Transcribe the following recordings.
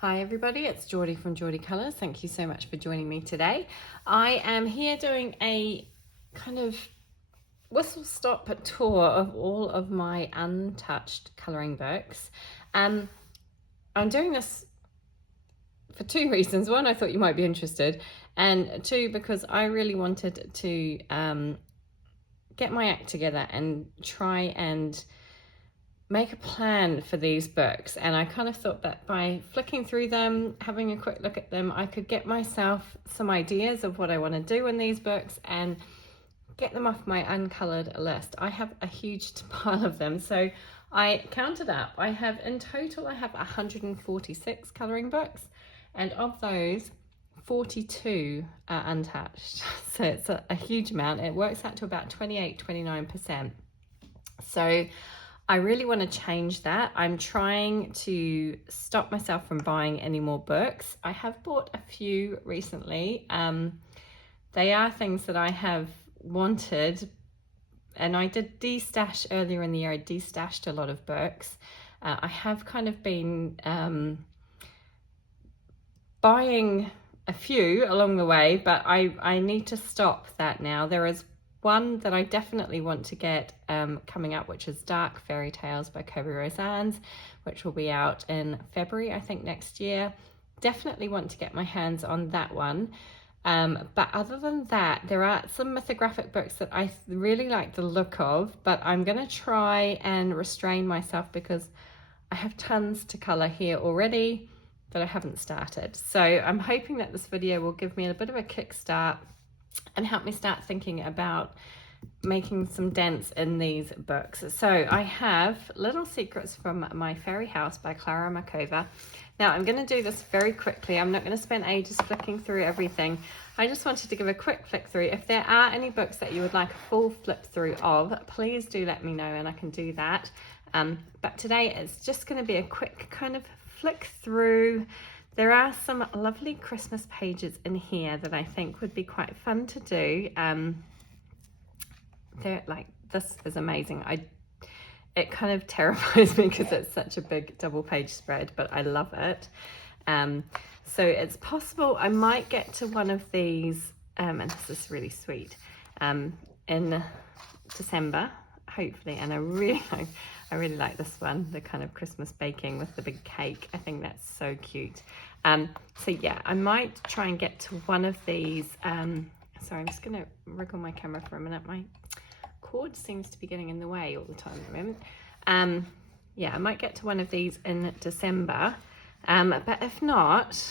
Hi everybody, it's Geordie from Geordie Colours. Thank you so much for joining me today. I am here doing a kind of whistle-stop tour of all of my untouched colouring books. I'm doing this for two reasons. One, I thought you might be interested, and two, because I really wanted to get my act together and try and make a plan for these books. And I kind of thought that by flicking through them, having a quick look at them, I could get myself some ideas of what I want to do in these books and get them off my uncolored list. I have a huge pile of them, so I counted up. In total I have 146 coloring books, and of those 42 are untouched. So it's a huge amount. It works out to about 29%. So I really want to change that. I'm trying to stop myself from buying any more books. I have bought a few recently. They are things that I have wanted, and I did de-stash earlier in the year. I de-stashed a lot of books. I have kind of been buying a few along the way, but I need to stop that now. There is one that I definitely want to get coming up, which is Dark Fairy Tales by Kobe Rosands, which will be out in February, I think, next year. Definitely want to get my hands on that one. But other than that, there are some mythographic books that I really like the look of, but I'm going to try and restrain myself because I have tons to colour here already that I haven't started. So I'm hoping that this video will give me a bit of a kickstart and help me start thinking about making some dents in these books. So I have Little Secrets from My Fairy House by Clara Markova. Now I'm going to do this very quickly. I'm not going to spend ages flicking through everything. I just wanted to give a quick flick through. If there are any books that you would like a full flip through of, please do let me know and I can do that. But today it's just going to be a quick kind of flick through. There are some lovely Christmas pages in here that I think would be quite fun to do. They're like, this is amazing. It kind of terrifies me because it's such a big double page spread, but I love it. So it's possible I might get to one of these, and this is really sweet, in December, hopefully. And I really like this one, the kind of Christmas baking with the big cake. I think that's so cute. So yeah, I might try and get to one of these. Sorry, I'm just going to wriggle my camera for a minute. My cord seems to be getting in the way all the time at the moment. Yeah, I might get to one of these in December. But if not,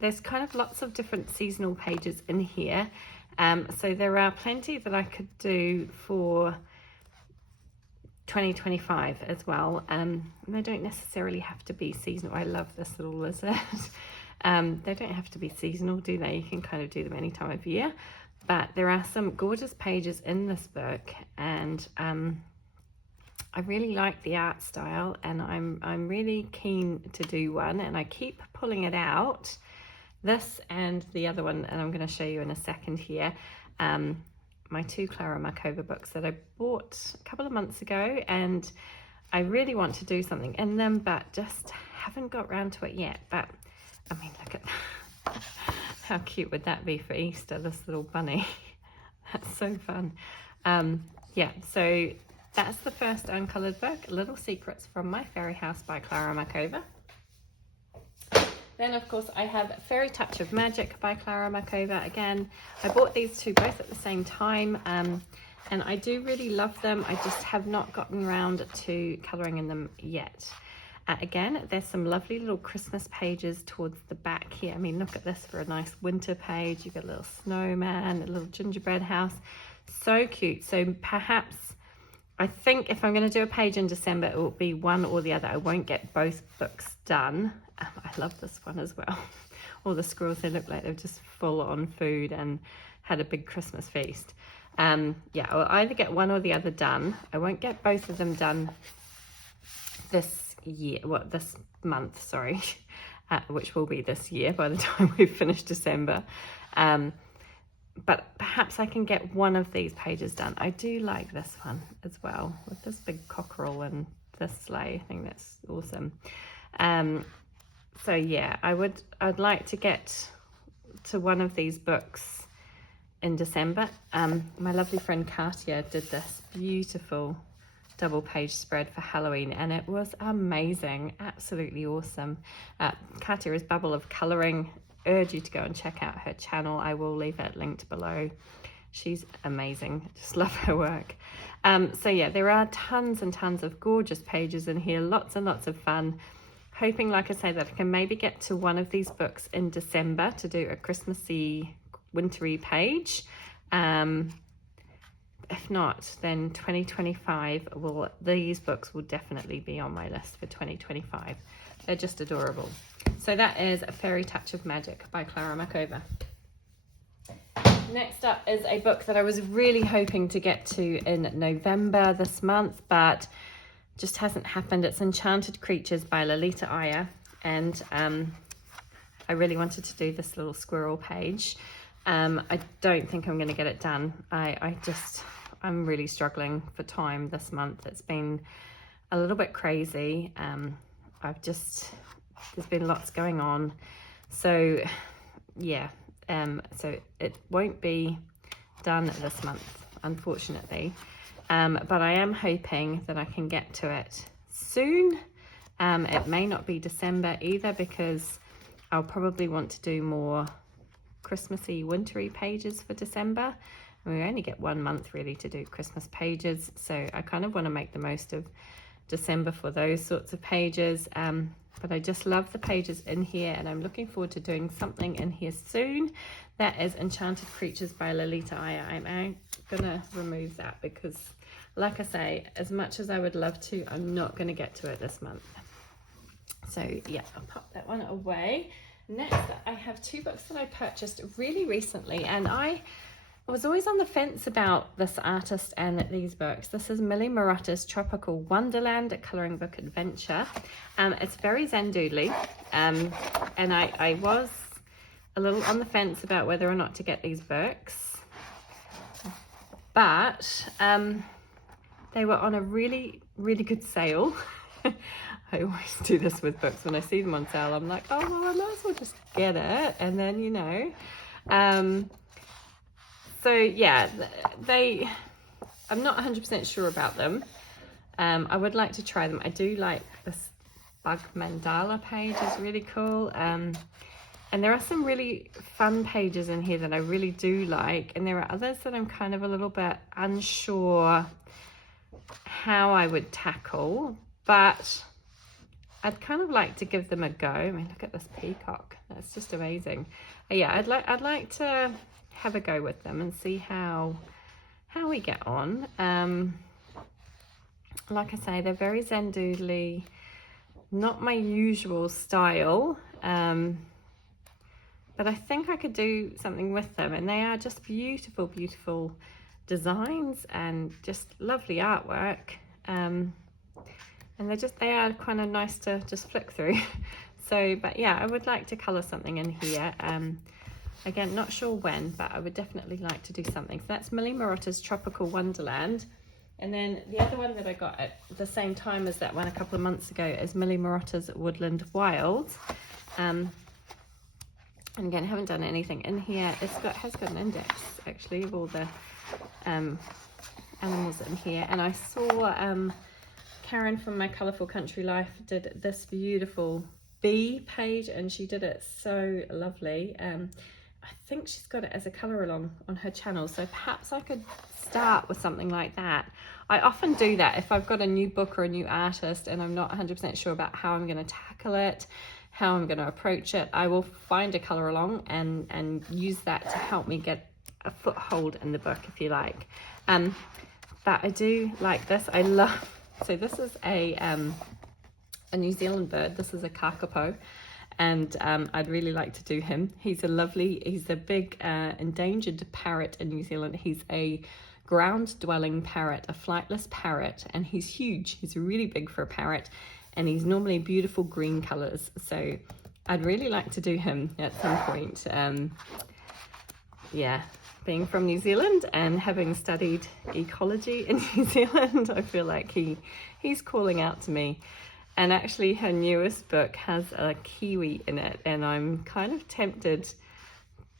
there's kind of lots of different seasonal pages in here. So there are plenty that I could do for 2025 as well. They don't necessarily have to be seasonal. I love this little lizard. They don't have to be seasonal, do they? You can kind of do them any time of year. But there are some gorgeous pages in this book, and I really like the art style, and I'm really keen to do one, and I keep pulling it out. This and the other one, and I'm going to show you in a second here. My two Clara Markova books that I bought a couple of months ago, and I really want to do something in them, but just haven't got around to it yet. But I mean, look at that. How cute would that be for Easter, this little bunny? That's so fun. Yeah, so that's the first uncolored book, Little Secrets from My Fairy House by Clara Markova. Then, of course, I have Fairy Touch of Magic by Clara Markova. Again, I bought these two both at the same time, and I do really love them. I just have not gotten around to colouring in them yet. Again, there's some lovely little Christmas pages towards the back here. I mean, look at this for a nice winter page. You've got a little snowman, a little gingerbread house. So cute. So perhaps, I think if I'm going to do a page in December, it will be one or the other. I won't get both books done. I love this one as well. All the squirrels, they look like they've just full on food and had a big Christmas feast. Yeah, I'll either get one or the other done. I won't get both of them done this year, this month, sorry, which will be this year by the time we've finished December. But perhaps I can get one of these pages done. I do like this one as well, with this big cockerel and this sleigh. I think that's awesome. So yeah, I'd like to get to one of these books in December. My lovely friend Katia did this beautiful double page spread for Halloween, and it was amazing, absolutely awesome. Katia is Bubble of Colouring. Urge you to go and check out her channel. I will leave it linked below. She's amazing, just love her work. So yeah, there are tons and tons of gorgeous pages in here, lots and lots of fun. Hoping, like I say, that I can maybe get to one of these books in December to do a Christmassy, wintry page. If not, then 2025 these books will definitely be on my list for 2025. They're just adorable. So that is A Fairy Touch of Magic by Clara Makova. Next up is a book that I was really hoping to get to in November this month, but just hasn't happened. It's Enchanted Creatures by Lolita Aya, and I really wanted to do this little squirrel page. I don't think I'm going to get it done. I'm really struggling for time this month. It's been a little bit crazy. There's been lots going on. So yeah, so it won't be done this month, unfortunately. But I am hoping that I can get to it soon. It may not be December either, because I'll probably want to do more Christmassy, wintry pages for December. And we only get 1 month really to do Christmas pages, so I kind of want to make the most of December for those sorts of pages. But I just love the pages in here, and I'm looking forward to doing something in here soon. That is Enchanted Creatures by Lolita Aya. I'm gonna remove that because, like I say, as much as I would love to, I'm not gonna get to it this month. So yeah, I'll pop that one away. Next, I have 2 books that I purchased really recently, and I was always on the fence about this artist and these books. This is Millie Marotta's Tropical Wonderland, a colouring book adventure. It's very zen doodly, and I was a little on the fence about whether or not to get these books, but they were on a really, really good sale. I always do this with books. When I see them on sale, I'm like, oh, well, I might as well just get it. And then, you know, so yeah, I'm not 100% sure about them. I would like to try them. I do like this bug mandala page, is really cool. And there are some really fun pages in here that I really do like. And there are others that I'm kind of a little bit unsure how I would tackle, but I'd kind of like to give them a go. I mean, look at this peacock. That's just amazing. Yeah, I'd like to have a go with them and see how we get on. Like I say, they're very zen doodly, not my usual style, but I think I could do something with them, and they are just beautiful, beautiful designs and just lovely artwork. And they are kind of nice to just flick through. So, but yeah, I would like to colour something in here. Again, not sure when, but I would definitely like to do something. So that's Millie Marotta's Tropical Wonderland. And then the other one that I got at the same time as that one a couple of months ago is Millie Marotta's Woodland Wild. And again, I haven't done anything in here. It has got an index, actually, of all the animals in here. And I saw Karen from My Colourful Country Life did this beautiful bee page, and she did it so lovely. I think she's got it as a colour along on her channel, so perhaps I could start with something like that. I often do that if I've got a new book or a new artist and I'm not 100% sure about how I'm going to tackle it, how I'm going to approach it. I will find a colour along and use that to help me get a foothold in the book, if you like. But I do like this. I love, so this is a New Zealand bird. This is a kakapo. And I'd really like to do him. He's a big endangered parrot in New Zealand. He's a ground-dwelling parrot, a flightless parrot, and he's huge. He's really big for a parrot, and he's normally beautiful green colours. So I'd really like to do him at some point. Yeah, being from New Zealand and having studied ecology in New Zealand, I feel like he's calling out to me. And actually her newest book has a kiwi in it, and I'm kind of tempted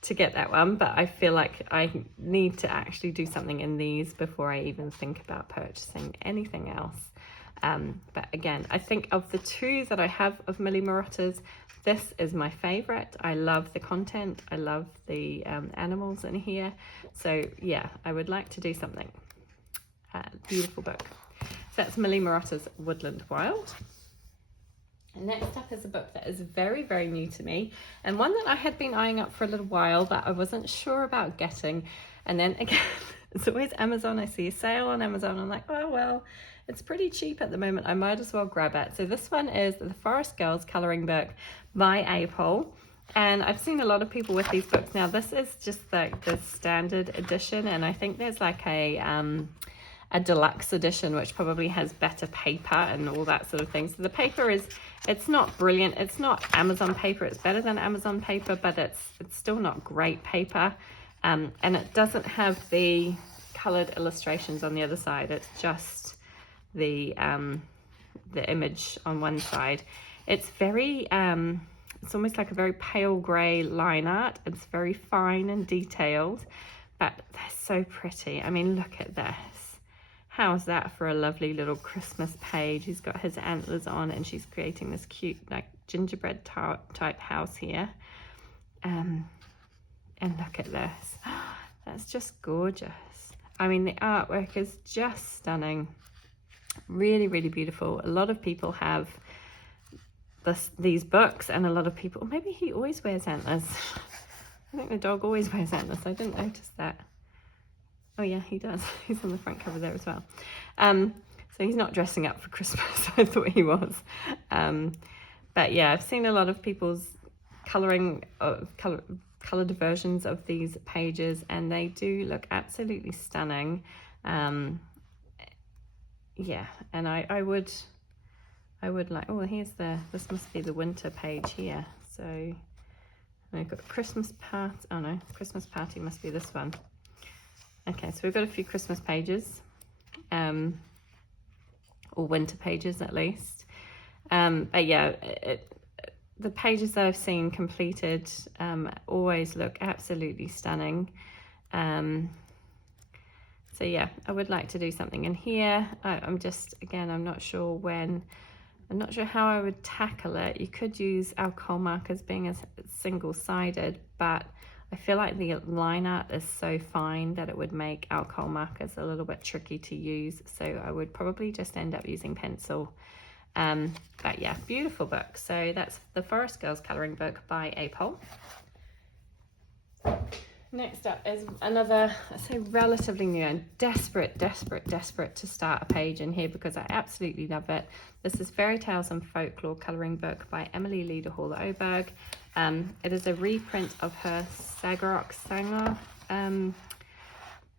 to get that one, but I feel like I need to actually do something in these before I even think about purchasing anything else. But again, I think of the two that I have of Millie Marottas, this is my favorite. I love the content. I love the animals in here. So yeah, I would like to do something. Beautiful book. So that's Millie Marottas' Woodland Wild. And next up is a book that is very, very new to me, and one that I had been eyeing up for a little while, but I wasn't sure about getting. And then again, it's always Amazon. I see a sale on Amazon. I'm like, oh, well, it's pretty cheap at the moment. I might as well grab it. So this one is The Forest Girls colouring book by April. And I've seen a lot of people with these books. Now, this is just like the standard edition, and I think there's like a deluxe edition which probably has better paper and all that sort of thing. So the paper it's not brilliant. It's not Amazon paper. It's better than Amazon paper, but it's still not great paper. And it doesn't have the coloured illustrations on the other side. It's just the image on one side. It's very it's almost like a very pale grey line art. It's very fine and detailed, but they're so pretty. I mean, look at this. How's that for a lovely little Christmas page? He's got his antlers on, and she's creating this cute like gingerbread type house here. And look at this. That's just gorgeous. I mean, the artwork is just stunning. Really, really beautiful. A lot of people have these books, and a lot of people, maybe he always wears antlers. I think the dog always wears antlers. I didn't notice that. Oh yeah, he does. He's on the front cover there as well. So he's not dressing up for Christmas. I thought he was. But yeah, I've seen a lot of people's coloured versions of these pages, and they do look absolutely stunning. Yeah, and I would like, oh, here's this must be the winter page here. So I've got Christmas Party. Oh no, Christmas Party must be this one. Okay, so we've got a few Christmas pages, or winter pages at least. But yeah, the pages that I've seen completed always look absolutely stunning. So yeah, I would like to do something in here. I'm not sure when. I'm not sure how I would tackle it. You could use alcohol markers being as single-sided, but I feel like the line art is so fine that it would make alcohol markers a little bit tricky to use. So I would probably just end up using pencil. But yeah, beautiful book. So that's The Forest Girls colouring book by April. Next up is another, I say relatively new, and desperate to start a page in here because I absolutely love it. This is Fairy Tales and Folklore colouring book by Emily Lederhall-Oberg. It is a reprint of her Sagarok Sanger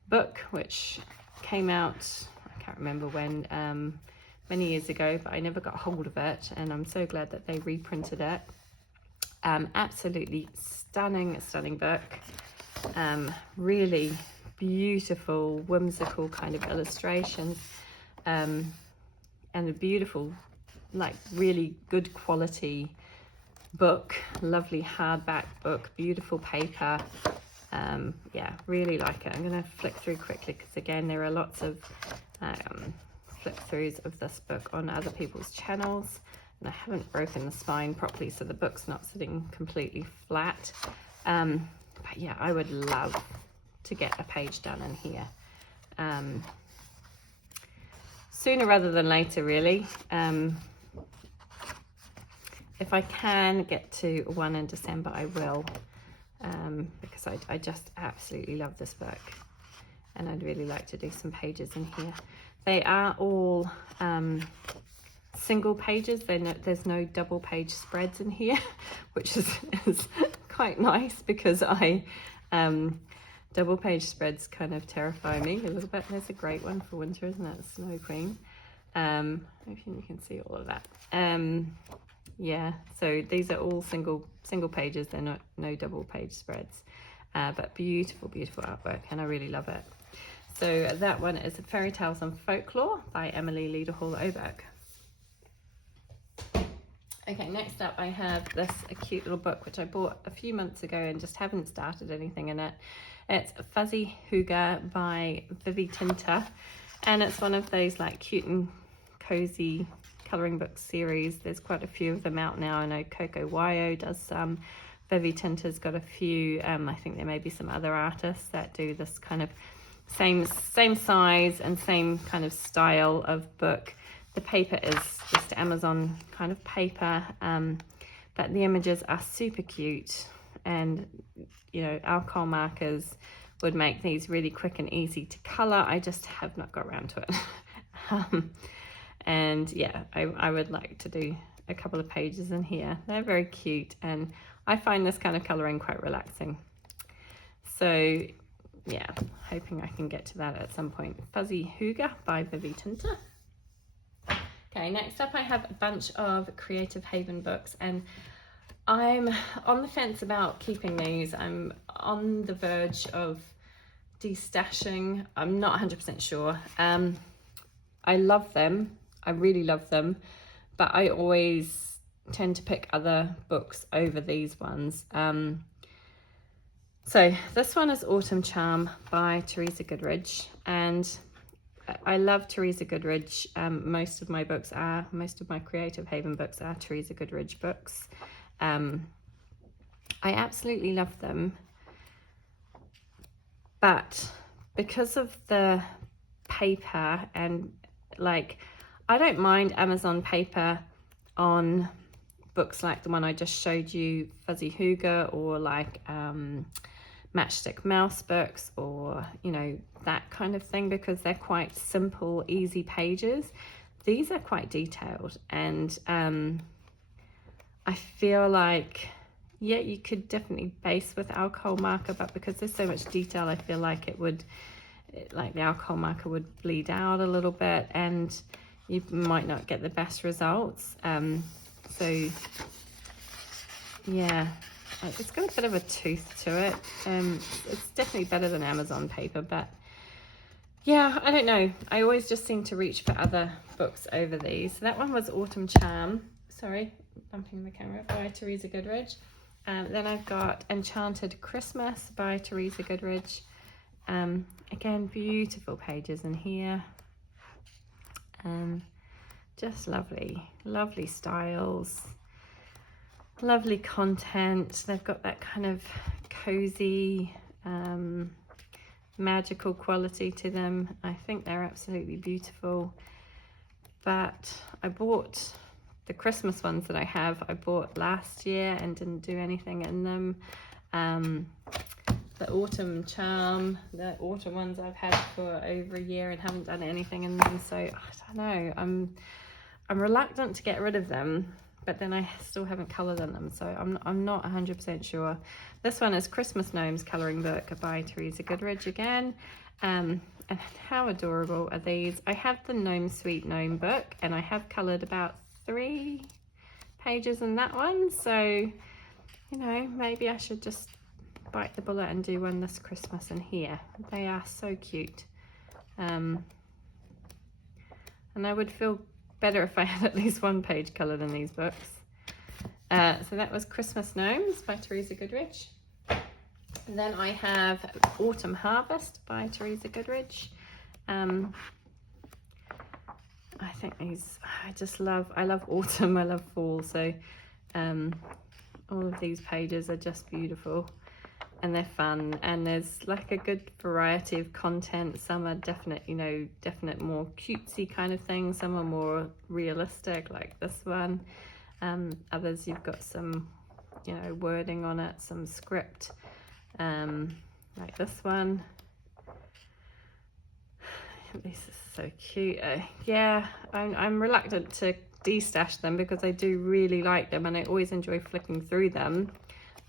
book, which came out, I can't remember when, many years ago, but I never got hold of it, and I'm so glad that they reprinted it. Absolutely stunning book. Really beautiful, whimsical kind of illustrations, and a beautiful, like really good quality book, lovely hardback book, beautiful paper. Yeah, really like it. I'm going to flick through quickly because again there are lots of flip throughs of this book on other people's channels, and I haven't broken the spine properly, so the book's not sitting completely flat. But yeah, I would love to get a page done in here. Sooner rather than later, really. If I can get to one in December, I will. Because I just absolutely love this book. And I'd really like to do some pages in here. They are all single pages. There's no double page spreads in here, which is quite nice because double page spreads kind of terrify me a little bit. There's a great one for winter, isn't it? Snow Queen. Maybe you can see all of that. Yeah, so these are all single pages. They're not no double page spreads, but beautiful artwork, and I really love it. So that one is Fairy Tales and Folklore by Emily Lederhall-Oberg. Okay, next up I have a cute little book which I bought a few months ago and just haven't started anything in it. It's Fuzzy Huga by Vivi Tinta, and it's one of those like cute and cozy colouring book series. There's quite a few of them out now. I know Coco Wyo does some. Vivi Tinta's got a few. I think there may be some other artists that do this kind of same size and same kind of style of book. The paper is just Amazon kind of paper, but the images are super cute, and you know, alcohol markers would make these really quick and easy to colour. I just have not got around to it. And yeah, I would like to do a couple of pages in here. They're very cute, and I find this kind of colouring quite relaxing. So yeah, hoping I can get to that at some point. Fuzzy Huga by Vivi Tinta. Okay, next up I have a bunch of Creative Haven books, and I'm on the fence about keeping these. I'm on the verge of destashing. I'm not 100% sure. I love them. I really love them, but I always tend to pick other books over these ones. So this one is Autumn Charm by Teresa Goodridge, and I love Teresa Goodridge. Most of my Creative Haven books are Teresa Goodridge books. I absolutely love them, but because of the paper, and like, I don't mind Amazon paper on books like the one I just showed you, Fuzzy Huga, or like Matchstick Mouse books, or you know, that kind of thing, because they're quite simple, easy pages. These are quite detailed, and I feel like, yeah, you could definitely base with alcohol marker, but because there's so much detail, I feel like the alcohol marker would bleed out a little bit, and you might not get the best results. So yeah, it's got a bit of a tooth to it. It's definitely better than Amazon paper, but yeah, I don't know. I always just seem to reach for other books over these. So that one was Autumn Charm. Sorry, bumping the camera, by Teresa Goodridge. Then I've got Enchanted Christmas by Teresa Goodridge. Again, beautiful pages in here. Just lovely styles, lovely content. They've got that kind of cozy, magical quality to them. I think they're absolutely beautiful. But I bought the Christmas ones that I bought last year and didn't do anything in them. The Autumn Charm, the autumn ones I've had for over a year and haven't done anything in them. So I don't know, I'm reluctant to get rid of them, but then I still haven't coloured in them, so I'm not 100% sure. This one is Christmas Gnomes colouring book by Teresa Goodridge again. And how adorable are these? I have the Gnome Sweet Gnome book, and I have coloured about 3 pages in that one, so you know, maybe I should just bite the bullet and do one this Christmas in here. They are so cute, and I would feel better if I had at least 1 page coloured in these books. So that was Christmas Gnomes by Teresa Goodridge. And then I have Autumn Harvest by Teresa Goodridge. I think these, I love autumn, I love fall, so all of these pages are just beautiful. And they're fun, and there's like a good variety of content. Some are definite more cutesy kind of things. Some are more realistic, like this one. Others you've got some, you know, wording on it, some script, like this one. This is so cute. Yeah, I'm reluctant to destash them because I do really like them, and I always enjoy flicking through them,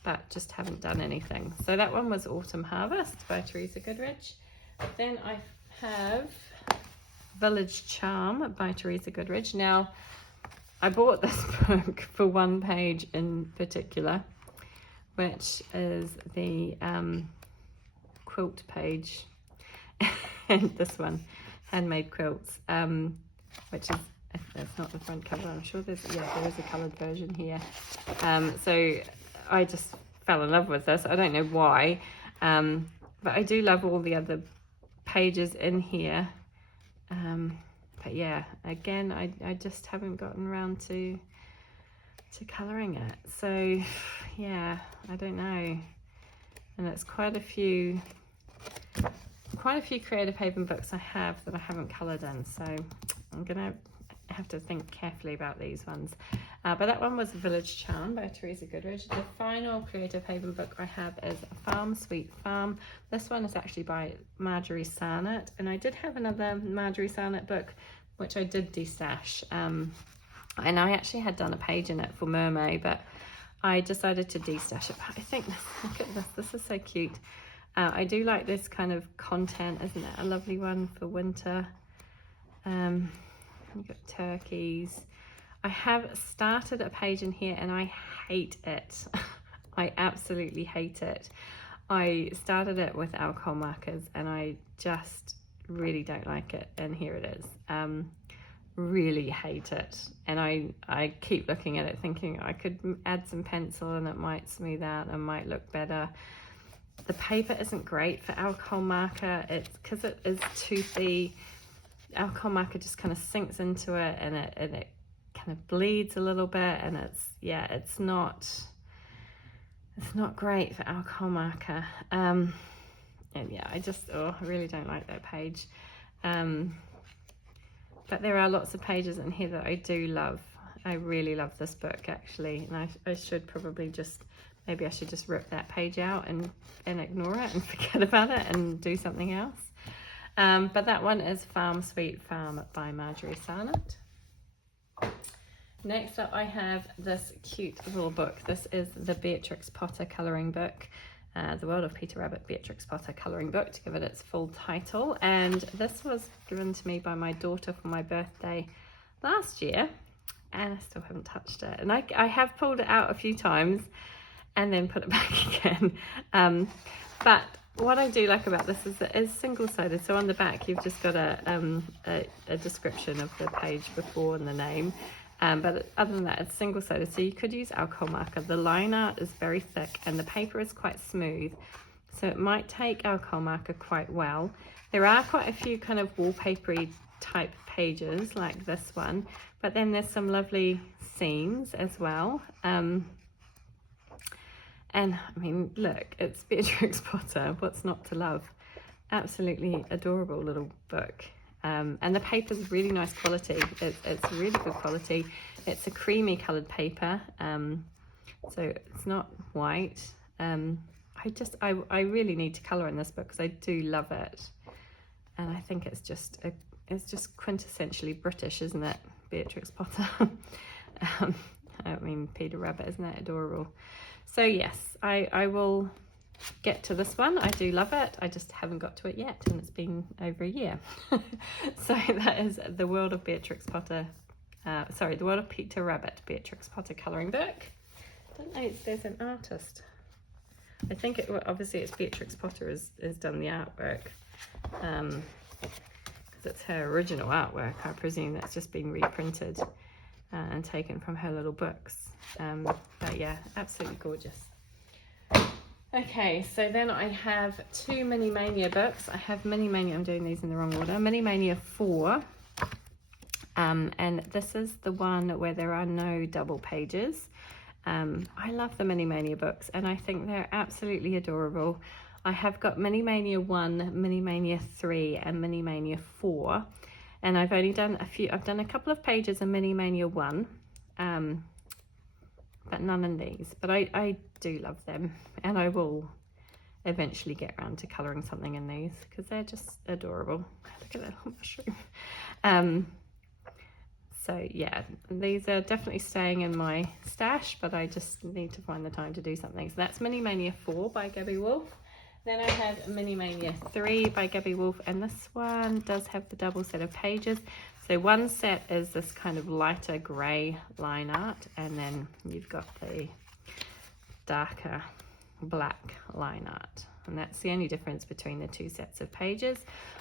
but just haven't done anything. So that one was Autumn Harvest by Teresa Goodridge. Then I have Village Charm by Teresa Goodridge. Now, I bought this book for 1 page in particular, which is the quilt page, and this one, Handmade Quilts, which is if that's not the front cover. I'm sure there is a coloured version here. So I just fell in love with this. I don't know why, but I do love all the other pages in here. But yeah, again, I just haven't gotten around to colouring it. So yeah, I don't know. And it's quite a few Creative Haven books I have that I haven't coloured in. So I'm gonna have to think carefully about these ones. But that one was Village Charm by Teresa Goodridge. The final Creative Haven book I have is Farm Sweet Farm. This one is actually by Marjorie Sarnett, and I did have another Marjorie Sarnett book which I did destash, and I actually had done a page in it for Mermaid, but I decided to destash it. But I think, look at this is so cute. I do like this kind of content, isn't it? A lovely one for winter. You've got turkeys. I have started a page in here and I hate it. I absolutely hate it. I started it with alcohol markers and I just really don't like it, and here it is. Really hate it, and I keep looking at it thinking I could add some pencil and it might smooth out and might look better. The paper isn't great for alcohol marker. It's because it is toothy. Alcohol marker just kind of sinks into it, and it kind of bleeds a little bit, and it's not great for alcohol marker. And yeah, I really don't like that page. But there are lots of pages in here that I do love. I really love this book actually, and I should probably maybe I should just rip that page out and ignore it and forget about it and do something else. But that one is Farm Sweet Farm by Marjorie Sarnett. Next up I have this cute little book. This is the Beatrix Potter colouring book. The World of Peter Rabbit Beatrix Potter colouring book, to give it its full title. And this was given to me by my daughter for my birthday last year, and I still haven't touched it. And I have pulled it out a few times and then put it back again. But what I do like about this is that it's single-sided. So on the back you've just got a description of the page before and the name. But other than that, it's single-sided, so you could use alcohol marker. The line art is very thick and the paper is quite smooth, so it might take alcohol marker quite well. There are quite a few kind of wallpapery type pages like this one, but then there's some lovely scenes as well. And I mean, look, it's Beatrix Potter. What's not to love? Absolutely adorable little book. And the paper is really nice quality. It's really good quality. It's a creamy coloured paper, so it's not white. I really need to colour in this book because I do love it, and I think it's just quintessentially British, isn't it, Beatrix Potter? I mean, Peter Rabbit, isn't that adorable? So yes, I will get to this one. I do love it. I just haven't got to it yet, and it's been over a year. So that is The World of Beatrix Potter. The World of Peter Rabbit Beatrix Potter colouring book. I don't know if there's an artist. I think obviously it's Beatrix Potter has done the artwork, because it's her original artwork. I presume that's just been reprinted and taken from her little books. But yeah, absolutely gorgeous. Okay, so then I have two Mini Mania books. I have Mini Mania, I'm doing these in the wrong order, Mini Mania 4. And this is the one where there are no double pages. I love the Mini Mania books and I think they're absolutely adorable. I have got Mini Mania 1, Mini Mania 3 and Mini Mania 4. And I've only done I've done a couple of pages in Mini Mania 1. But none in these, but I do love them, and I will eventually get around to colouring something in these because they're just adorable. Look at that little mushroom. So yeah, these are definitely staying in my stash, but I just need to find the time to do something. So that's Mini Mania 4 by Gabby Wolf. Then I have Mini Mania 3 by Gabby Wolf, and this one does have the double set of pages. So one set is this kind of lighter grey line art, and then you've got the darker black line art. and that's the only difference between the two sets of pages.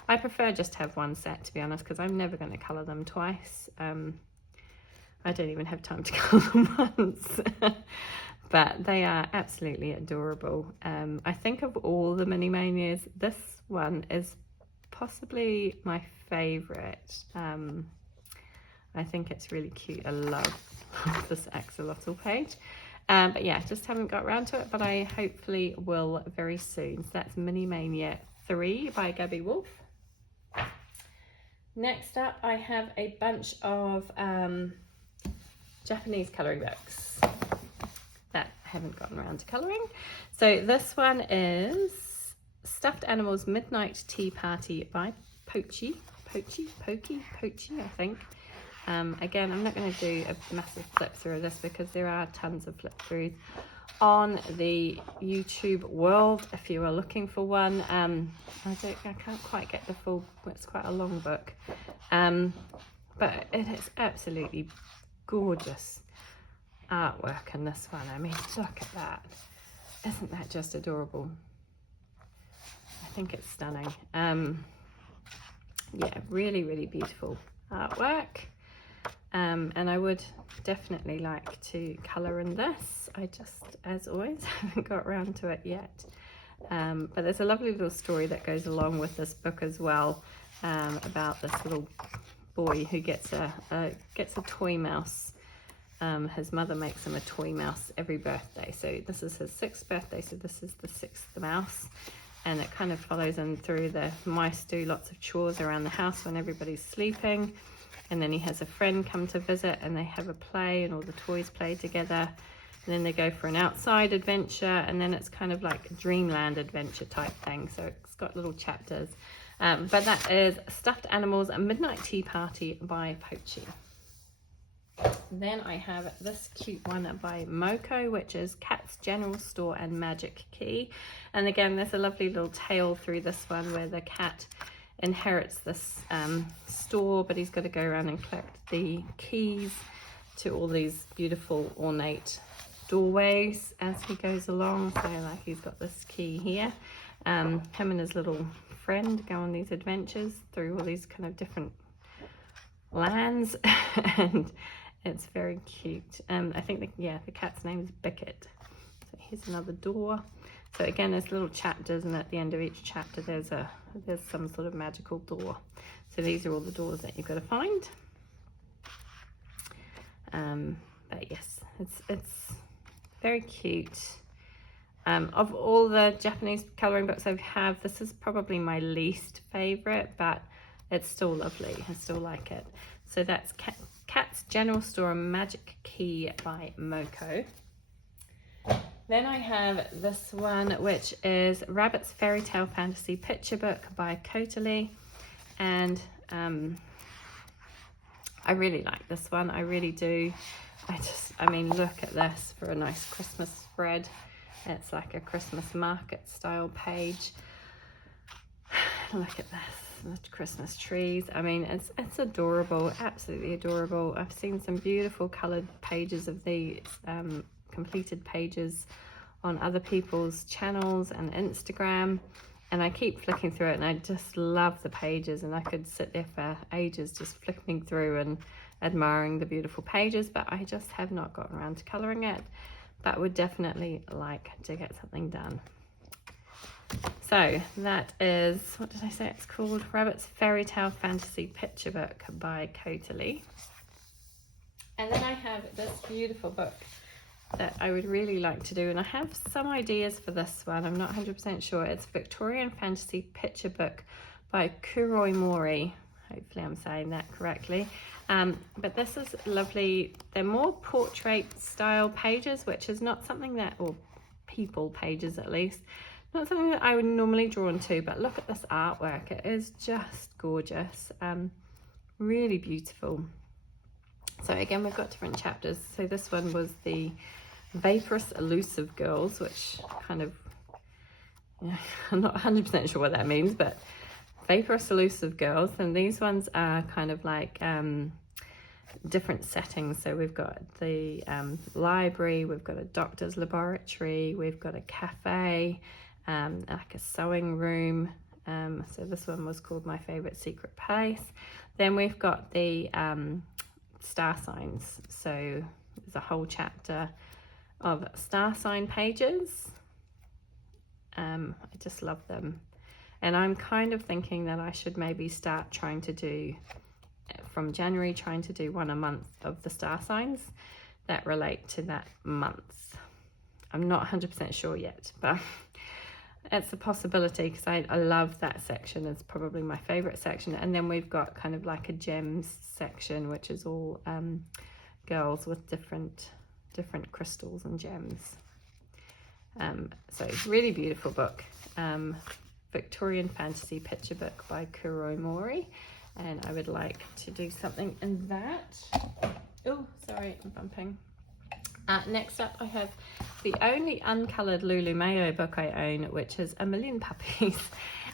I prefer just to have one set, to be honest, because I'm never going to colour them twice. I don't even have time to colour them once. But they are absolutely adorable. I think of all the mini Manias, this one is possibly my favourite. I think it's really cute. I love this axolotl page. But yeah, just haven't got around to it, but I hopefully will very soon. So that's Mini Mania 3 by Gabby Wolf. Next up, I have a bunch of Japanese colouring books that I haven't gotten around to colouring. So this one is Stuffed Animals Midnight Tea Party by Pochi, I think. Again, I'm not going to do a massive flip through of this because there are tons of flip throughs on the YouTube world if you are looking for one. I can't quite get the full, it's quite a long book, but it is absolutely gorgeous artwork in this one. I mean, look at that. Isn't that just adorable? I think it's stunning. Yeah, really, really beautiful artwork. And I would definitely like to colour in this. I just, as always, haven't got around to it yet. But there's a lovely little story that goes along with this book as well, about this little boy who gets a toy mouse. His mother makes him a toy mouse every birthday. So this is his 6th birthday, so this is the 6th mouse. And it kind of follows him through. The mice do lots of chores around the house when everybody's sleeping. And then he has a friend come to visit and they have a play and all the toys play together. And then they go for an outside adventure, and then it's kind of like a dreamland adventure type thing. So it's got little chapters. But that is Stuffed Animals, a Midnight Tea Party by Pochi. Then I have this cute one by Moko, which is Cat's General Store and Magic Key. And again, there's a lovely little tale through this one where the cat inherits this store, but he's got to go around and collect the keys to all these beautiful ornate doorways as he goes along. So like he's got this key here. Him and his little friend go on these adventures through all these kind of different lands and it's very cute. I think the cat's name is Bicket. So here's another door. So again, there's little chapters, and at the end of each chapter there's some sort of magical door. So these are all the doors that you've got to find. But yes, it's very cute. Of all the Japanese colouring books I have, this is probably my least favourite, but it's still lovely. I still like it. So that's Cat's General Store Magic Key by Moko. Then I have this one, which is Rabbit's Fairy Tale Fantasy Picture Book by Kotali. And I really like this one. I really do. I mean, look at this for a nice Christmas spread. It's like a Christmas market style page. Look at this, the Christmas trees. I mean, it's adorable, absolutely adorable. I've seen some beautiful coloured pages of these completed pages on other people's channels and Instagram, and I keep flicking through it and I just love the pages, and I could sit there for ages just flicking through and admiring the beautiful pages, but I just have not gotten around to colouring it, but would definitely like to get something done. So that is, what did I say it's called? Rabbit's Fairy Tale Fantasy Picture Book by Kotali. And then I have this beautiful book that I would really like to do, and I have some ideas for this one. I'm not 100% sure. It's Victorian Fantasy Picture Book by Kuroi Mori. Hopefully I'm saying that correctly. But this is lovely. They're more portrait style pages, which is not something that, or people pages at least, not something that I would normally drawn to, but look at this artwork. It is just gorgeous. Really beautiful. So again, we've got different chapters. So this one was the Vaporous Elusive Girls, which kind of, I'm not 100% sure what that means, but Vaporous Elusive Girls. And these ones are kind of like different settings. So we've got the library, we've got a doctor's laboratory, we've got a cafe, like a sewing room. So this one was called My Favorite Secret Place. Then we've got the star signs. So there's a whole chapter of star sign pages. I just love them. And I'm kind of thinking that I should maybe start trying to do, from January, trying to do one a month of the star signs that relate to that month. I'm not 100% sure yet, but it's a possibility because I love that section. It's probably my favorite section. And then we've got kind of like a gems section, which is all girls with different crystals and gems. So really beautiful book. Victorian Fantasy picture book by Kuroi Mori, and I would like to do something in that. Oh, sorry, I'm bumping. Next up, I have the only uncoloured Lulu Mayo book I own, which is A Million Puppies.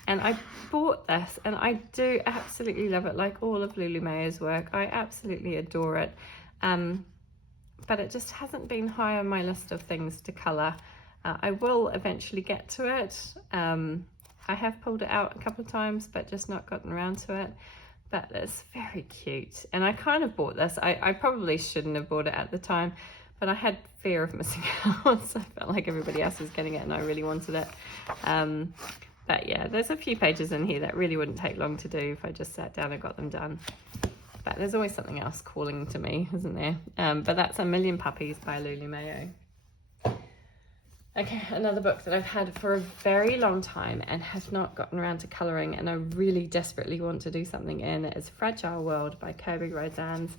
And I bought this, and I do absolutely love it, like all of Lulu Mayo's work. I absolutely adore it. But it just hasn't been high on my list of things to colour. I will eventually get to it. I have pulled it out a couple of times, but just not gotten around to it. But it's very cute. And I kind of bought this. I probably shouldn't have bought it at the time, but I had fear of missing out. So I felt like everybody else was getting it and I really wanted it. But yeah, there's a few pages in here that really wouldn't take long to do if I just sat down and got them done. But there's always something else calling to me, isn't there? But that's A Million Puppies by Lulu Mayo. Okay, another book that I've had for a very long time and have not gotten around to colouring, and I really desperately want to do something in, is Fragile World by Kobe Rosanz.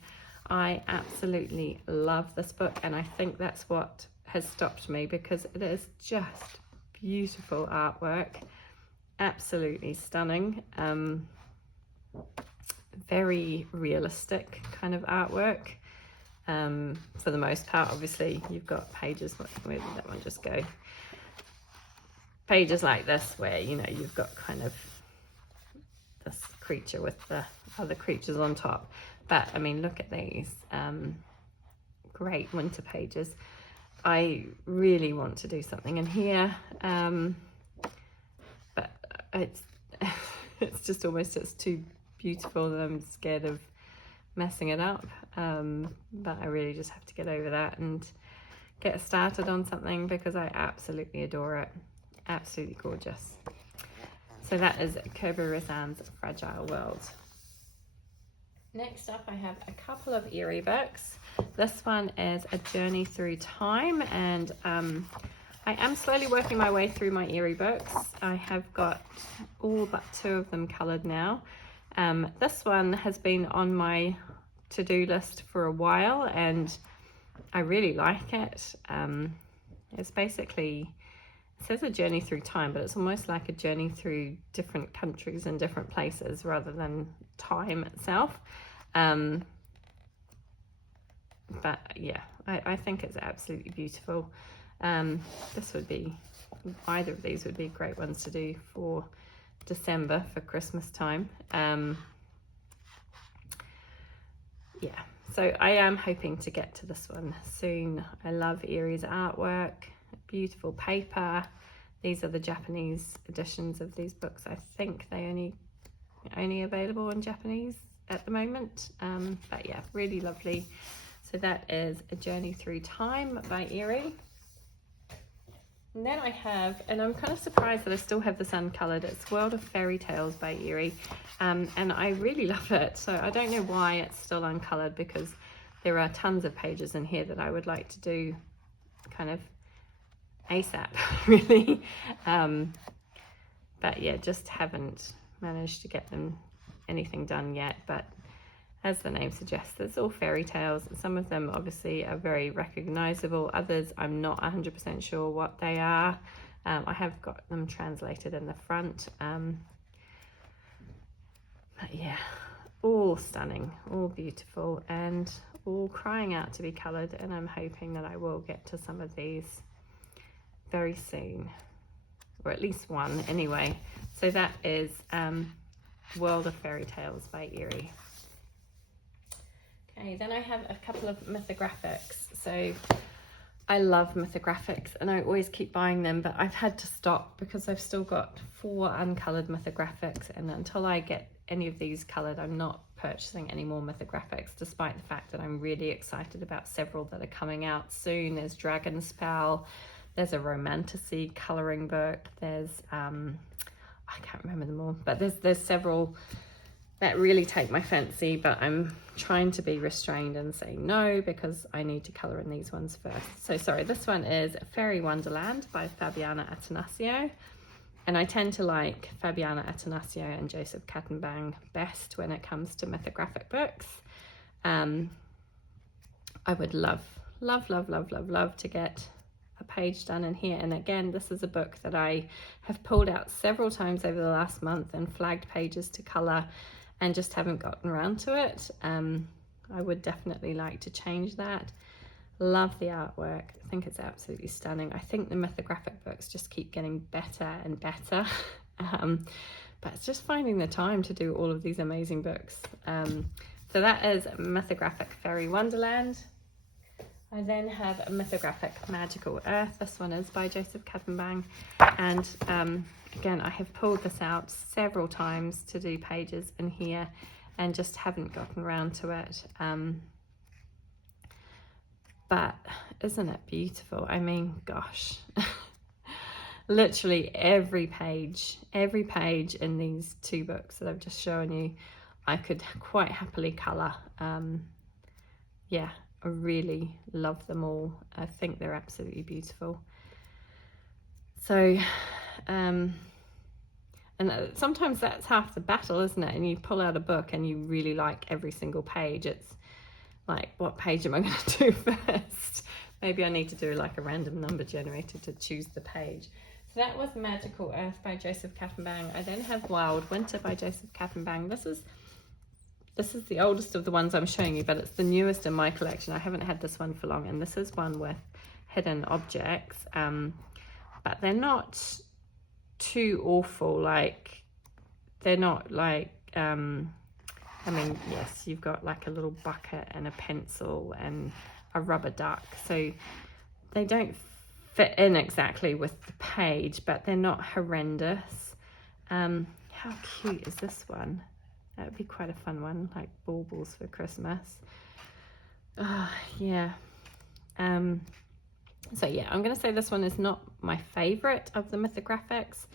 I absolutely love this book, and I think that's what has stopped me, because it is just beautiful artwork, absolutely stunning, very realistic kind of artwork. For the most part, obviously you've got pages, where did that one just go? Pages like this where, you know, you've got kind of this creature with the other creatures on top. But I mean, look at these great winter pages. I really want to do something in here, but it's it's just almost, it's too beautiful that I'm scared of messing it up. But I really just have to get over that and get started on something, because I absolutely adore it. Absolutely gorgeous. So that is Kobe Rosan's Fragile World. Next up, I have a couple of Eerie books. This one is A Journey Through Time, and I am slowly working my way through my Eerie books. I have got all but 2 of them coloured now. This one has been on my to-do list for a while, and I really like it. It's basically, it says a journey through time, but it's almost like a journey through different countries and different places rather than time itself. But yeah, I think it's absolutely beautiful. This would be, either of these would be great ones to do for December, for Christmas time. Yeah, so I am hoping to get to this one soon. I love Eerie's artwork, beautiful paper. These are the Japanese editions of these books. I think they only available in Japanese at the moment. But yeah, really lovely. So that is A Journey Through Time by Eerie. And then I have, and I'm kind of surprised that I still have this uncoloured, it's World of Fairy Tales by Eerie. And I really love it. So I don't know why it's still uncoloured, because there are tons of pages in here that I would like to do kind of ASAP, really. But yeah, just haven't managed to get anything done yet. But as the name suggests, it's all fairy tales. Some of them obviously are very recognisable. Others I'm not 100% sure what they are. I have got them translated in the front. But yeah, all stunning, all beautiful, and all crying out to be coloured. And I'm hoping that I will get to some of these very soon, or at least one anyway. So that is World of Fairy Tales by Eerie. Okay, then I have a couple of mythographics. So I love Mythographics and I always keep buying them, but I've had to stop because I've still got 4 uncolored Mythographics, and until I get any of these colored, I'm not purchasing any more Mythographics, despite the fact that I'm really excited about several that are coming out soon. There's Dragon Spell, there's a Romantasy coloring book, there's I can't remember them all, but there's several that really take my fancy, but I'm trying to be restrained and say no because I need to colour in these ones first. So sorry, this one is Fairy Wonderland by Fabiana Attanasio, and I tend to like Fabiana Attanasio and Joseph Kattenbang best when it comes to mythographic books. I would love to get a page done in here, and again, this is a book that I have pulled out several times over the last month and flagged pages to colour and just haven't gotten around to it. I would definitely like to change that. Love the artwork. I think it's absolutely stunning. I think the mythographic books just keep getting better and better. But it's just finding the time to do all of these amazing books. So that is Mythographic Fairy Wonderland. I then have a Mythographic Magical Earth. This one is by Joseph Kattenbang, and again, I have pulled this out several times to do pages in here and just haven't gotten around to it. But isn't it beautiful? I mean, gosh, literally every page in these 2 books that I've just shown you, I could quite happily colour. Yeah, I really love them all. I think they're absolutely beautiful. So, and sometimes that's half the battle, isn't it? And you pull out a book and you really like every single page. It's like, what page am I going to do first? Maybe I need to do like a random number generator to choose the page. So that was Magical Earth by Joseph Kattenbang. I then have Wild Winter by Joseph Kattenbang. This is the oldest of the ones I'm showing you, but it's the newest in my collection. I haven't had this one for long, and this is one with hidden objects, but they're not too awful. Like, they're not like, I mean, yes, you've got like a little bucket and a pencil and a rubber duck, so they don't fit in exactly with the page, but they're not horrendous. How cute is this one? That would be quite a fun one, like baubles for Christmas. Oh, yeah. So yeah, I'm going to say this one is not my favourite of the mythographics,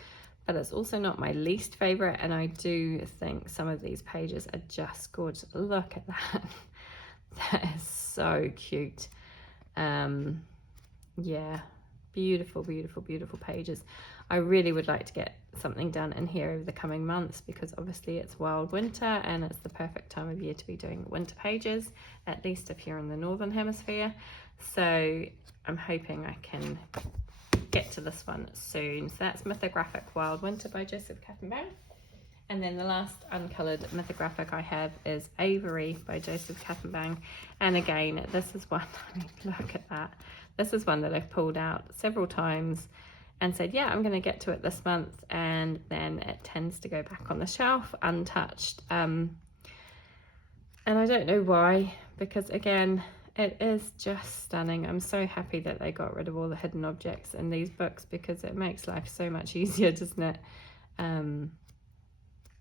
but it's also not my least favourite, and I do think some of these pages are just gorgeous. Look at that. That is so cute. Yeah, beautiful pages. I really would like to get something done in here over the coming months, because obviously it's Wild Winter and it's the perfect time of year to be doing winter pages, at least if you're in the Northern Hemisphere. So I'm hoping I can get to this one soon. So that's Mythographic Wild Winter by Joseph Kattenbang. And then the last uncoloured mythographic I have is Avery by Joseph Kattenbang. And again, this is one, I mean, look at that. This is one that I've pulled out several times and said, yeah, I'm going to get to it this month, and then it tends to go back on the shelf untouched. And I don't know why, because again, it is just stunning. I'm so happy that they got rid of all the hidden objects in these books, because it makes life so much easier, doesn't it?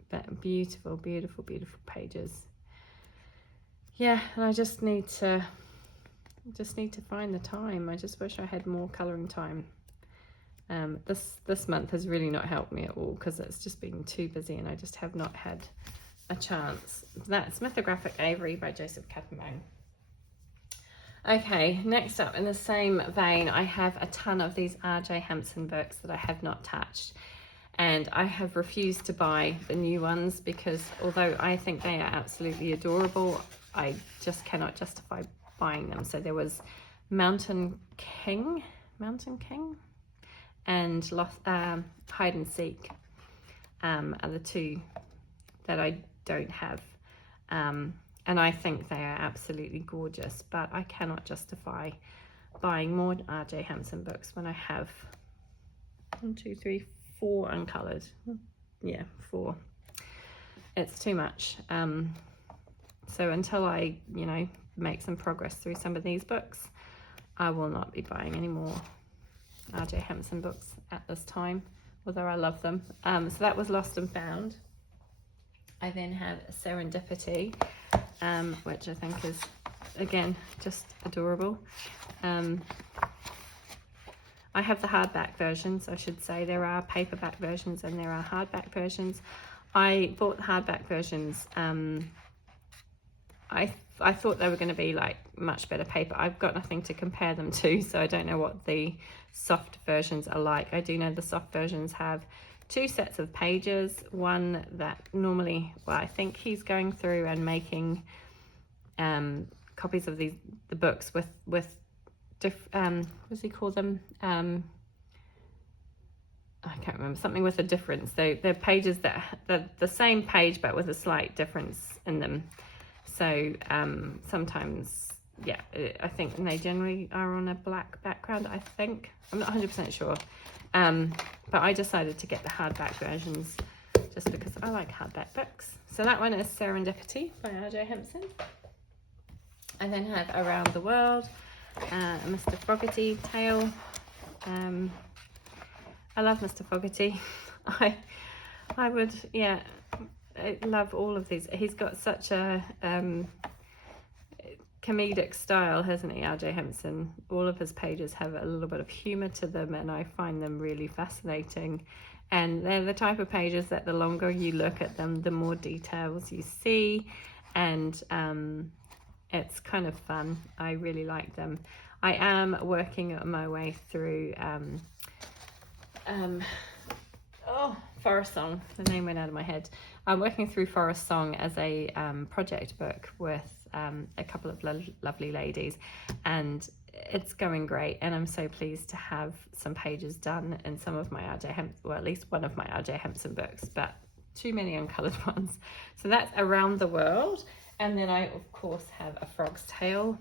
But beautiful pages. Yeah, and I just need to find the time. I just wish I had more colouring time. This month has really not helped me at all, because it's just been too busy and I just have not had a chance. That's Mythographic Avery by Joseph Kattenbang. Okay, next up in the same vein, I have a ton of these R.J. Hampson books that I have not touched, and I have refused to buy the new ones because although I think they are absolutely adorable, I just cannot justify buying them. So there was Mountain King and Hide and Seek are the 2 that I don't have, and I think they are absolutely gorgeous, but I cannot justify buying more R.J. Hampson books when I have 1, 2, 3, 4 uncoloured. Yeah, 4. It's too much. So until I, make some progress through some of these books, I will not be buying any more R.J. Hempson books at this time, although I love them. So that was Lost and Found. I then have Serendipity, which I think is, again, just adorable. I have the hardback versions, I should say. There are paperback versions and there are hardback versions. I bought the hardback versions. I thought they were going to be like much better paper. I've got nothing to compare them to, so I don't know what the soft versions are like. I do know the soft versions have 2 sets of pages, one that normally, well, I think he's going through and making copies of the books with what does he call them? I can't remember, something with a difference. They're pages that the same page but with a slight difference in them. So sometimes, yeah, I think they generally are on a black background, I think. I'm not 100% sure. But I decided to get the hardback versions just because I like hardback books. So that one is Serendipity by R.J. Hempson. I then have Around the World, Mr. Fogarty tale. I love Mr. Fogarty. I would, yeah, I love all of these. He's got such a comedic style, hasn't he, R.J. Hempson? All of his pages have a little bit of humour to them, and I find them really fascinating. And they're the type of pages that the longer you look at them, the more details you see, and it's kind of fun. I really like them. I am working my way through Forest Song. The name went out of my head. I'm working through Forest Song as a project book with a couple of lovely ladies, and it's going great, and I'm so pleased to have some pages done in some of my R.J. Hempson, well, at least one of my R.J. Hempson books, but too many uncoloured ones. So that's Around the World. And then I, of course, have A Frog's Tale,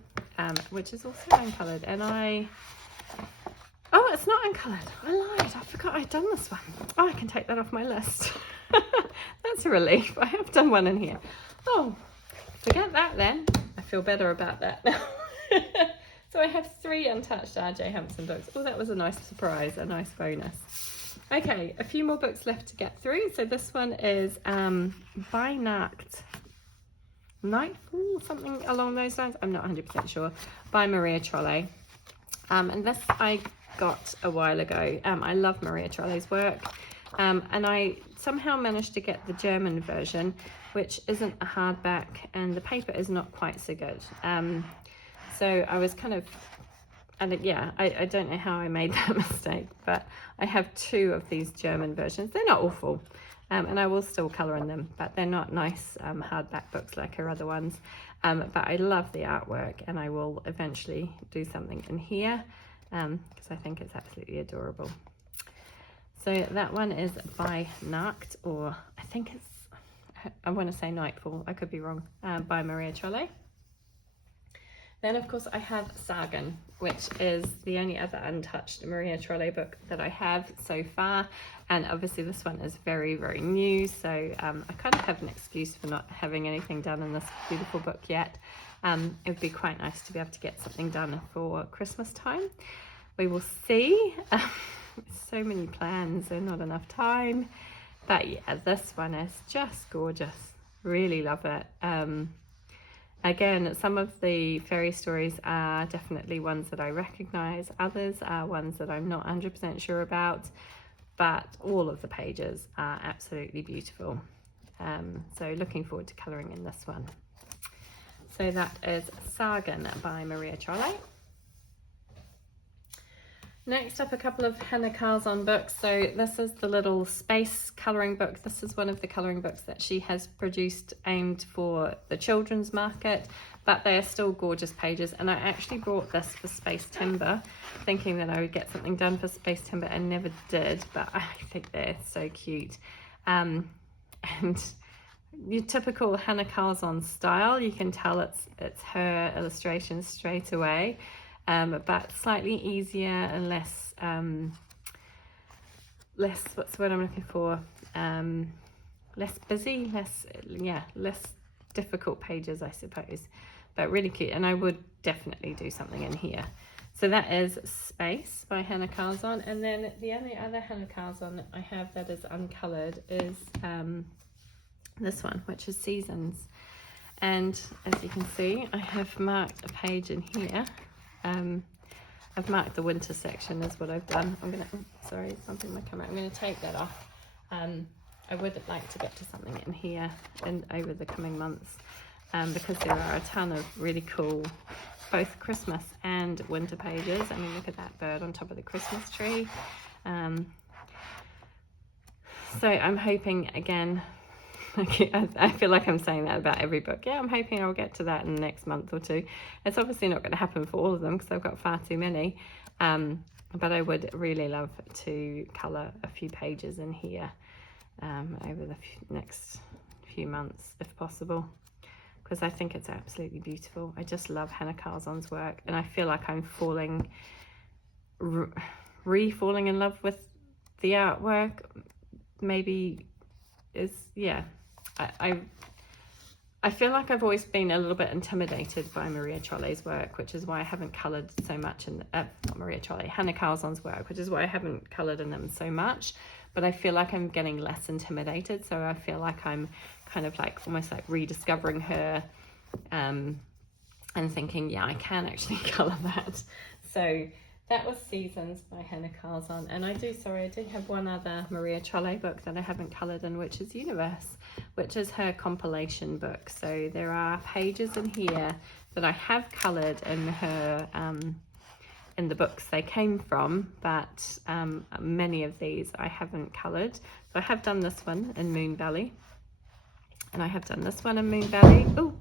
which is also uncoloured. And oh, it's not uncoloured. I lied. I forgot I'd done this one. Oh, I can take that off my list. That's a relief. I have done one in here. Oh, forget that then. I feel better about that now. So I have 3 untouched R.J. Hempson books. Oh, that was a nice surprise, a nice bonus. Okay, a few more books left to get through. So this one is by Nightfall, something along those lines. I'm not 100% sure. By Maria Trolle. And this I got a while ago. I love Maria Trolle's work. And I somehow managed to get the German version, which isn't a hardback, and the paper is not quite so good. So I was kind of, and yeah, I don't know how I made that mistake, but I have 2 of these German versions. They're not awful. And I will still colour in them, but they're not nice hardback books like her other ones. But I love the artwork, and I will eventually do something in here because I think it's absolutely adorable. So that one is by Nacht, or I think I want to say Nightfall, I could be wrong, by Maria Trolle. Then, of course, I have Saron, which is the only other untouched Maria Trolle book that I have so far. And obviously this one is very, very new, so I kind of have an excuse for not having anything done in this beautiful book yet. It would be quite nice to be able to get something done for Christmas time. We will see. So many plans and not enough time. But yeah, this one is just gorgeous. Really love it. Again, some of the fairy stories are definitely ones that I recognise. Others are ones that I'm not 100% sure about. But all of the pages are absolutely beautiful. So looking forward to colouring in this one. So that is Saron by Maria Trolle. Next up, a couple of Hannah Carlson books. So this is the little space colouring book. This is one of the colouring books that she has produced aimed for the children's market, but they are still gorgeous pages. And I actually bought this for Space Timber, thinking that I would get something done for Space Timber, and never did, but I think they're so cute. And your typical Hannah Carlson style, you can tell it's her illustrations straight away. But slightly easier and less, what's the word I'm looking for? Less busy, less difficult pages, I suppose, but really cute. And I would definitely do something in here. So that is Space by Hannah Carzon, and then the only other Hannah Carzon I have that is uncoloured is this one, which is Seasons. And as you can see, I have marked a page in here. I've marked the winter section is what I've done. I'm gonna, sorry, something in my camera. I'm gonna take that off. I would like to get to something in here and over the coming months, because there are a ton of really cool both Christmas and winter pages. I mean, look at that bird on top of the Christmas tree. So I'm hoping, again, I feel like I'm saying that about every book. Yeah, I'm hoping I'll get to that in the next month or two. It's obviously not going to happen for all of them because I've got far too many. But I would really love to colour a few pages in here over the next few months, if possible, because I think it's absolutely beautiful. I just love Hannah Carzon's work, and I feel like I'm falling in love with the artwork. Maybe is, yeah. I feel like I've always been a little bit intimidated by Maria Trolle's work, which is why I haven't coloured so much in not Maria Trolle, Hannah Carzon's work, which is why I haven't coloured in them so much. But I feel like I'm getting less intimidated, so I feel like I'm kind of like almost like rediscovering her, and thinking, yeah, I can actually colour that. So that was Seasons by Hannah Carzon, and I do have one other Maria Trolle book that I haven't coloured in, which is Universe, which is her compilation book. So there are pages in here that I have coloured in her in the books they came from, but many of these I haven't coloured. So I have done this one in Moon Valley, and I have done this one in Moon Valley. Oh,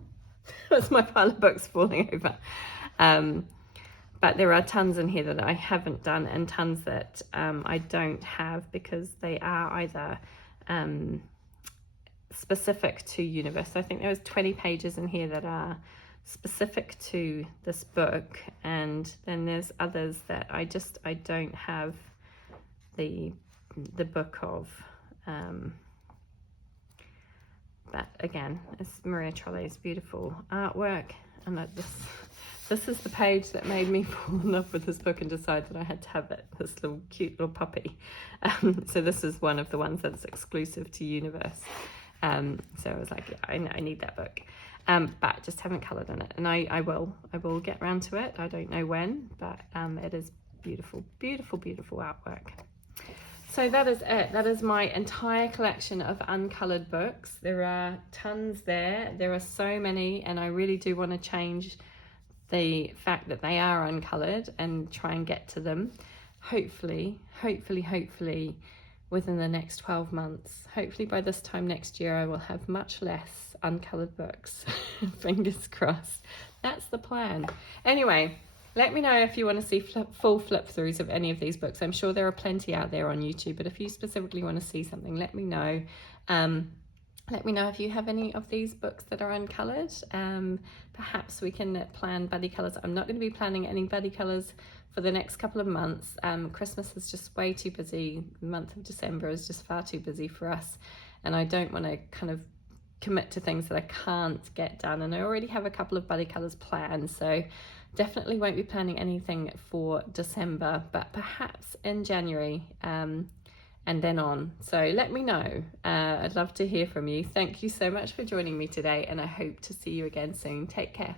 that's my pile of books falling over. But there are tons in here that I haven't done, and tons that I don't have because they are either specific to Universe. So I think there was 20 pages in here that are specific to this book, and then there's others that I don't have the book of. But again, it's Maria Trolle's beautiful artwork, and this is the page that made me fall in love with this book and decide that I had to have it, this little cute little puppy. So this is one of the ones that's exclusive to Universe. So I was like, yeah, I need that book. But just haven't coloured in it, and I will get around to it. I don't know when, but it is beautiful, beautiful, beautiful artwork. So that is it. That is my entire collection of uncoloured books. There are tons there. There are so many, and I really do want to change the fact that they are uncoloured and try and get to them. Hopefully within the next 12 months. Hopefully by this time next year I will have much less uncoloured books. Fingers crossed. That's the plan. Anyway, let me know if you want to see full flip throughs of any of these books. I'm sure there are plenty out there on YouTube, but if you specifically want to see something, let me know. Let me know if you have any of these books that are uncoloured. Perhaps we can plan buddy colours. I'm not going to be planning any buddy colours for the next couple of months. Christmas is just way too busy. The month of December is just far too busy for us, and I don't want to kind of commit to things that I can't get done, and I already have a couple of buddy colours planned, so definitely won't be planning anything for December, but perhaps in January, and then on. So let me know. I'd love to hear from you. Thank you so much for joining me today, and I hope to see you again soon. Take care.